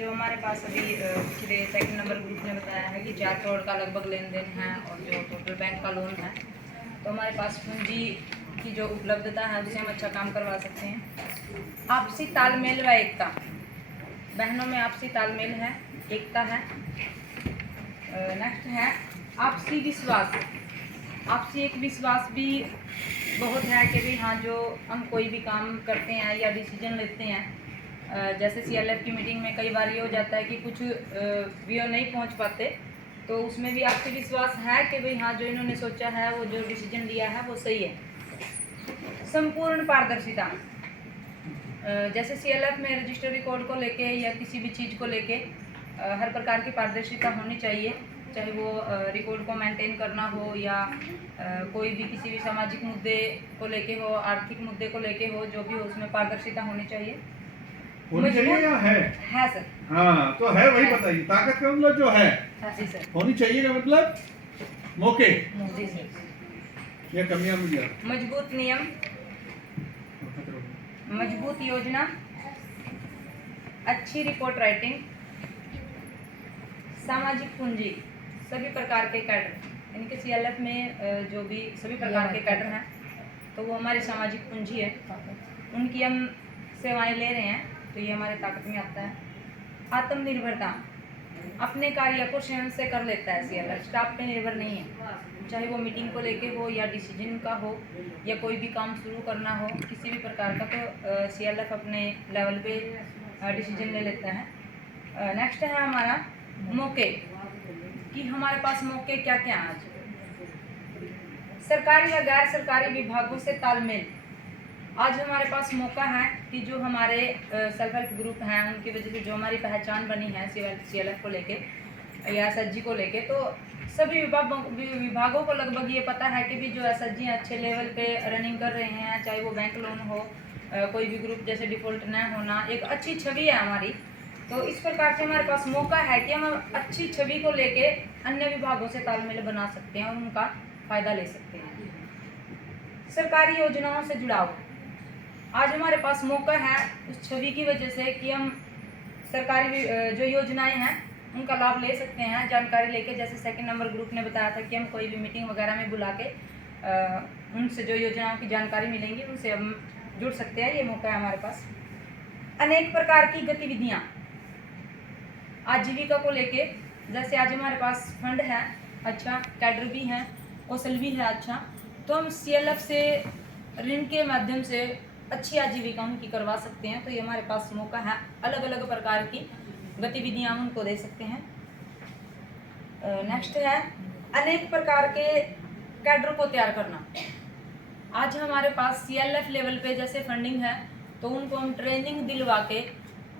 जो हमारे पास अभी पिछले सेकंड नंबर ग्रुप ने बताया है कि 4 करोड़ का लगभग लेन देन है और जो टोटल बैंक का लोन है, तो हमारे पास पूंजी की जो उपलब्धता है उससे हम अच्छा काम करवा सकते हैं। आपसी तालमेल व एकता, बहनों में आपसी तालमेल है, एकता है। नेक्स्ट है आपसी विश्वास। आपसी एक विश्वास भी बहुत है कि भाई हाँ, जो हम कोई भी काम करते हैं या डिसीजन लेते हैं, जैसे CLF की मीटिंग में कई बार ये हो जाता है कि कुछ वीओ नहीं पहुंच पाते, तो उसमें भी आपसे विश्वास है कि भाई हाँ, जो इन्होंने सोचा है, वो जो डिसीजन लिया है वो सही है। संपूर्ण पारदर्शिता, जैसे CLF में रजिस्टर रिकॉर्ड को लेके या किसी भी चीज़ को लेके हर प्रकार की पारदर्शिता होनी चाहिए, चाहे वो रिकॉर्ड को मेंटेन करना हो या कोई भी किसी भी सामाजिक मुद्दे को लेके हो, आर्थिक मुद्दे को लेके हो, जो भी हो उसमें पारदर्शिता होनी चाहिए। होनी चाहिए या है सर। हाँ, तो है वही बताइए। ताकत का मतलब जो है जी सर। होनी चाहिए का मतलब मौके जी सर। या कमियां मिल जाए। मजबूत नियम, मजबूत योजना, अच्छी रिपोर्ट राइटिंग, सामाजिक पूंजी, सभी प्रकार के कैडर, यानी कि CLF में जो भी सभी प्रकार के कैडर हैं, तो वो हमारी सामाजिक पूंजी है, उनकी हम सेवाएं ले रहे हैं, तो ये हमारे ताकत में आता है। आत्मनिर्भरता, अपने कार्य को स्वयं से कर लेता है CLF, स्टाफ पे निर्भर नहीं है, चाहे वो मीटिंग को लेके हो या डिसीजन का हो या कोई भी काम शुरू करना हो किसी भी प्रकार का, तो CLF अपने लेवल पे डिसीजन ले लेता है। नेक्स्ट है हमारा मौके, कि हमारे पास मौके क्या क्या हैं आज। सरकारी या गैर सरकारी विभागों से तालमेल, आज हमारे पास मौका है कि जो हमारे सेल्फ हेल्प ग्रुप हैं उनकी वजह से जो हमारी पहचान बनी है CLF को लेके या SHG को लेके, तो सभी विभागों को लगभग ये पता है कि भी जो SHG अच्छे लेवल पे रनिंग कर रहे हैं, चाहे वो बैंक लोन हो, कोई भी ग्रुप जैसे डिफ़ॉल्ट न होना, एक अच्छी छवि है हमारी। तो इस प्रकार से हमारे पास मौका है कि हम अच्छी छवि को लेके अन्य विभागों से तालमेल बना सकते हैं और उनका फ़ायदा ले सकते हैं। सरकारी योजनाओं से जुड़ाव, आज हमारे पास मौका है उस छवि की वजह से कि हम सरकारी जो योजनाएं हैं उनका लाभ ले सकते हैं, जानकारी लेके। जैसे सेकंड नंबर ग्रुप ने बताया था कि हम कोई भी मीटिंग वगैरह में बुला के उनसे जो योजनाओं की जानकारी मिलेंगी उनसे हम जुड़ सकते हैं, ये मौका है हमारे पास। अनेक प्रकार की गतिविधियाँ, आजीविका को लेके, जैसे आज हमारे पास फंड है अच्छा, कैडर भी है, कौशल भी है अच्छा, तो हम CLF से ऋण के माध्यम से अच्छी आजीविका उनकी करवा सकते हैं, तो ये हमारे पास मौका है। अलग अलग प्रकार की गतिविधियां हम उनको दे सकते हैं। नेक्स्ट है अनेक प्रकार के कैडर को तैयार करना, आज हमारे पास CLF लेवल पे जैसे फंडिंग है, तो उनको हम ट्रेनिंग दिलवा के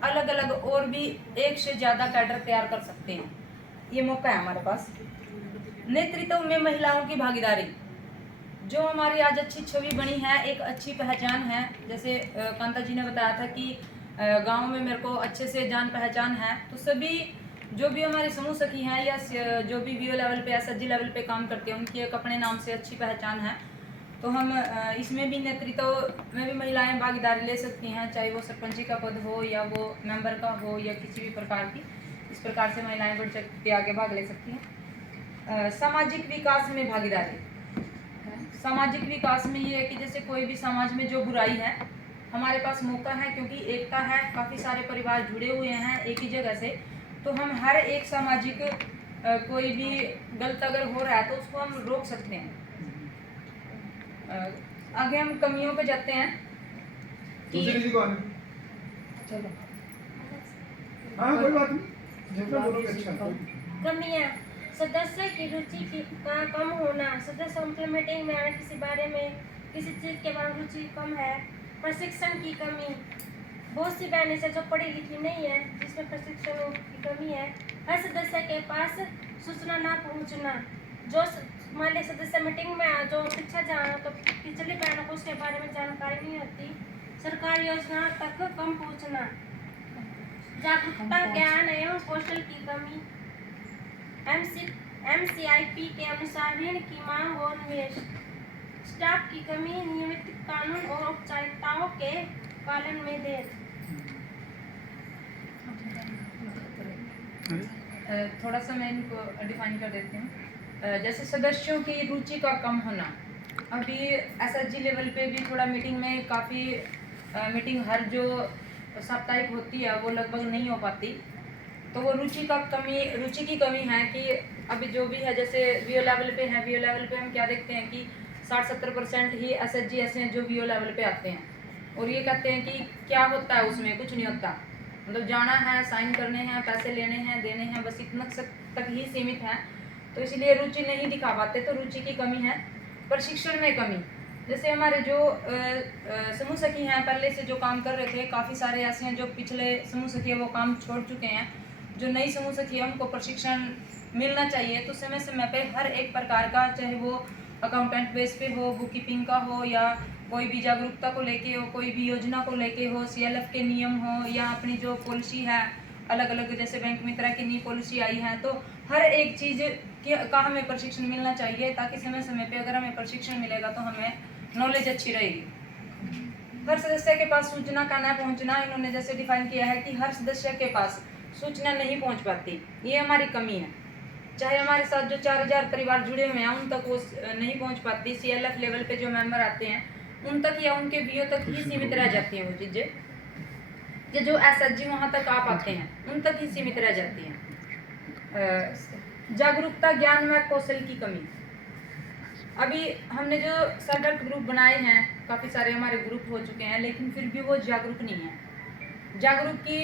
अलग अलग और भी एक से ज़्यादा कैडर तैयार कर सकते हैं, ये मौका है हमारे पास। नेतृत्व में महिलाओं की भागीदारी, जो हमारी आज अच्छी छवि बनी है, एक अच्छी पहचान है। जैसे कांता जी ने बताया था कि गांव में मेरे को अच्छे से जान पहचान है, तो सभी जो भी हमारी समूह सखी हैं या जो भी VO लेवल पे SHG लेवल पे काम करते हैं, उनकी एक अपने नाम से अच्छी पहचान है, तो हम इसमें भी नेतृत्व में भी महिलाएं भागीदारी ले सकती हैं, चाहे वो सरपंची का पद हो या वो मेंबर का हो या किसी भी प्रकार की, इस प्रकार से महिलाएं बढ़ सकती, आगे भाग ले सकती हैं। सामाजिक विकास में भागीदारी, सामाजिक विकास में ये है कि जैसे कोई भी समाज में जो बुराई है, हमारे पास मौका है क्योंकि एकता है, काफ़ी सारे परिवार जुड़े हुए हैं एक ही जगह से, तो हम हर एक सामाजिक कोई भी गलत अगर हो रहा है तो उसको हम रोक सकते हैं। आगे हम कमियों पे जाते हैं कि चलो हाँ, कोई बात नहीं, जितना बोलोगे अच्छा। कमियाँ, सदस्य की रुचि का कम होना, सदस्य उनके मीटिंग में आना, किसी बारे में किसी चीज़ के बारे में रुचि कम है। प्रशिक्षण की कमी, बहुत सी बहनें से जो पढ़ी लिखी नहीं है, जिसमें प्रशिक्षण की कमी है। हर सदस्य के पास सूचना ना पहुंचना, जो मान लीजिए सदस्य मीटिंग में जो शिक्षा जाना तो पिछली बहनों को उसके बारे में जानकारी नहीं होती। सरकारी योजना तक कम पहुंचना, जागरूकता, ज्ञान एवं कौशल की कमी। MCIP के अनुसार ऋण की मांग और निवेश, स्टाफ की कमी, नियमित कानून और औपचारिकताओं के पालन में देर। थोड़ा सा मैं इनको डिफाइन कर देती हूँ। जैसे सदस्यों की रुचि का कम होना, अभी एसएचजी लेवल पे भी थोड़ा मीटिंग में काफ़ी मीटिंग हर जो साप्ताहिक होती है वो लगभग नहीं हो पाती, तो वो रुचि की कमी है कि अभी जो भी है, जैसे वीओ लेवल पे है, वीओ लेवल पे हम क्या देखते हैं कि 60-70% ही एसएचजी ऐसे हैं जो वीओ लेवल पे आते हैं और ये कहते हैं कि क्या होता है उसमें, कुछ नहीं होता, मतलब जाना है, साइन करने हैं, पैसे लेने हैं, देने हैं, बस इतना तक ही सीमित है, तो इसलिए रुचि नहीं दिखा पाते। तो रुचि की कमी है। प्रशिक्षण में कमी, जैसे हमारे जो समूह सखी हैं पहले से जो काम कर रहे थे, काफ़ी सारे ऐसे हैं जो पिछले समूह सखी वो काम छोड़ चुके हैं। जो नई समूह सखी है उनको प्रशिक्षण मिलना चाहिए, तो समय समय पे हर एक प्रकार का, चाहे वो अकाउंटेंट बेस पे हो, बुक कीपिंग का हो, या कोई भी जागरूकता को लेके हो, कोई भी योजना को लेके हो, सीएलएफ के नियम हो, या अपनी जो पॉलिसी है अलग अलग, जैसे बैंक मित्रा की नई पॉलिसी आई है, तो हर एक चीज़ का हमें प्रशिक्षण मिलना चाहिए, ताकि समय समय पे अगर हमें प्रशिक्षण मिलेगा तो हमें नॉलेज अच्छी रहेगी। हर सदस्य के पास सूचना का न पहुंचना, इन्होंने जैसे डिफाइन किया है कि हर सदस्य के पास सूचना नहीं पहुंच पाती, ये हमारी कमी है। चाहे हमारे साथ जो 4000 परिवार जुड़े हुए हैं उन तक वो नहीं पहुंच पाती। सीएलएफ लेवल पे जो मेंबर आते हैं उन तक या उनके बीओ तक ही सीमित रह जाती हैं वो चीज़ें, या जो एसएचजी वहाँ तक आ पाते हैं उन तक ही सीमित रह जाती हैं। जागरूकता, ज्ञान व कौशल की कमी, अभी हमने जो सेल्फ हेल्प ग्रुप बनाए हैं, काफ़ी सारे हमारे ग्रुप हो चुके हैं, लेकिन फिर भी वो जागरूक नहीं है। जागरूक की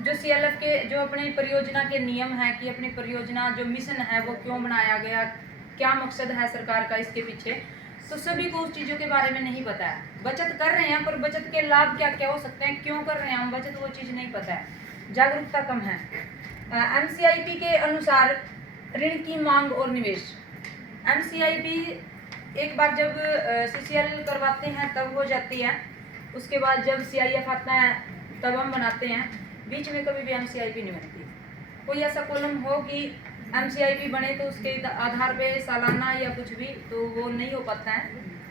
जो सीएलएफ के जो अपनी परियोजना के नियम हैं कि अपनी परियोजना जो मिशन है वो क्यों बनाया गया, क्या मकसद है सरकार का इसके पीछे, तो सभी को उस चीज़ों के बारे में नहीं पता है। बचत कर रहे हैं पर बचत के लाभ क्या क्या हो सकते हैं, क्यों कर रहे हैं हम बचत, वो चीज़ नहीं पता है, जागरूकता कम है। एमसीआईपी के अनुसार ऋण की मांग और निवेश, एमसीआईपी एक बार जब सीसीएल करवाते हैं तब हो जाती है, उसके बाद जब सीआईएफ आता है तब हम बनाते हैं, बीच में कभी भी एमसीआईपी नहीं बनती। कोई ऐसा कॉलम हो कि एमसीआईपी बने तो उसके आधार पे सालाना या कुछ भी, तो वो नहीं हो पाता है,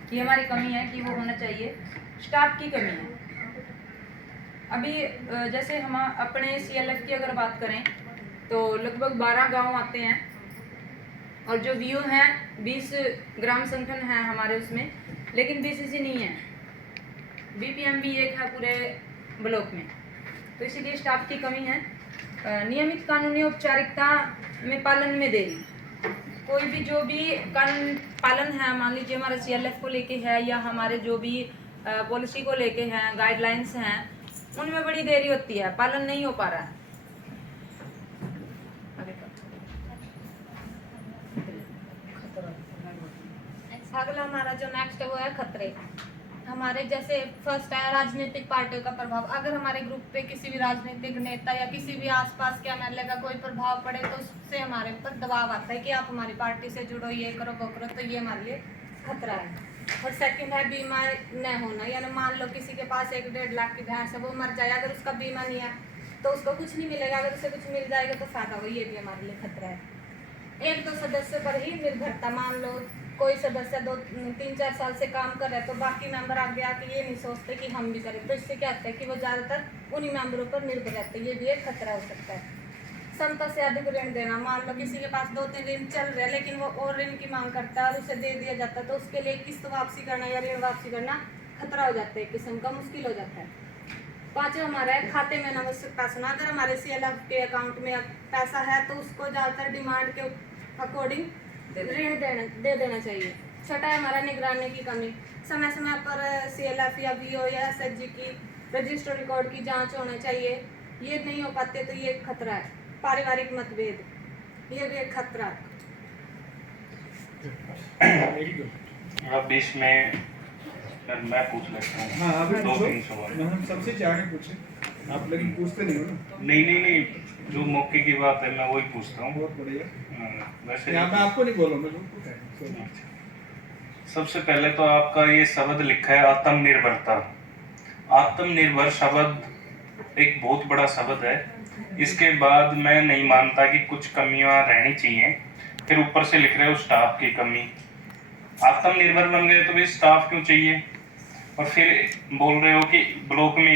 कि हमारी कमी है कि वो होना चाहिए। स्टाफ की कमी है, अभी जैसे हम अपने सीएलएफ की अगर बात करें तो लगभग 12 गांव आते हैं, और जो वीओ हैं 20 ग्राम संगठन है हमारे उसमें, लेकिन बीसीसी नहीं है, बीपीएम भी एक है पूरे ब्लॉक में, तो इसीलिए स्टाफ की कमी है। नियमित कानूनी औपचारिकता में पालन में देरी, कोई भी जो भी कानून पालन है, मान लीजिए हमारे सीएलएफ को लेके है या हमारे जो भी पॉलिसी को लेके हैं, गाइडलाइंस हैं, उनमें बड़ी देरी होती है, पालन नहीं हो पा रहा है। अगला हमारा जो नेक्स्ट है वो है खतरे। हमारे जैसे फर्स्ट है राजनीतिक पार्टियों का प्रभाव, अगर हमारे ग्रुप पे किसी भी राजनीतिक नेता या किसी भी आसपास के एमएलए का कोई प्रभाव पड़े तो उससे हमारे ऊपर दबाव आता है कि आप हमारी पार्टी से जुड़ो, ये करो वो करो, तो ये हमारे लिए खतरा है। और सेकंड है बीमा न होना, यानी मान लो किसी के पास 1-1.5 लाख की भैंस है, वो मर जाए, अगर उसका बीमा नहीं है तो उसको कुछ नहीं मिलेगा, अगर उसे कुछ मिल जाएगा तो फायदा हो, ये भी हमारे लिए खतरा है। एक दो सदस्य पर ही निर्भरता, मान लो कोई सदस्य 2-3-4 साल से काम कर रहे हैं तो बाकी मेंबर आगे आके ये नहीं सोचते कि हम भी करें, तो इससे क्या होता है कि वो ज़्यादातर उन्हीं मेंबरों पर निर्भर रहते हैं, ये भी एक खतरा हो सकता है। क्षमता से अधिक ऋण देना, मान लो किसी के पास 2-3 ऋण चल रहे हैं लेकिन वो और ऋण की मांग करता है और उसे दे दिया जाता है, तो उसके लिए किस्त वापसी करना या ऋण वापसी करना खतरा हो जाता है, एक किस्म का मुश्किल हो जाता है। पाँचवा हमारा है खाते में अनावश्यक पैसा ना, अगर हमारे सीएलएफ के अकाउंट में पैसा है तो उसको ज़्यादातर डिमांड के अकॉर्डिंग ऋण दे देना चाहिए। छठा है हमारा निगरानी की कमी, समय समय पर सीएलएफ या वीओ या एसएचजी की रजिस्टर रिकॉर्ड की जांच होना चाहिए, ये नहीं हो पाते तो ये एक खतरा है। पारिवारिक मतभेद, ये भी एक खतरा है। अब इसमें मैं पूछ लेता हूँ। हाँ अभी 2-3 सवाल। हम सबसे चाहे पूछे, आप लेकिन पूछते नहीं हो ना। नहीं, जो मौके की बात है मैं वही पूछता हूँ। बहुत बढ़िया। वैसे मैं आपको नहीं बोल रहा हूँ। सबसे पहले तो आपका ये शब्द लिखा है आत्मनिर्भरता। आत्मनिर्भर शब्द एक बहुत बड़ा शब्द है, इसके बाद मैं नहीं मानता कि कुछ कमियां रहनी चाहिए, फिर ऊपर से लिख रहे हो स्टाफ की कमी। आत्मनिर्भर बन गए तो भी स्टाफ क्यों चाहिए, और फिर बोल रहे हो कि ब्लॉक में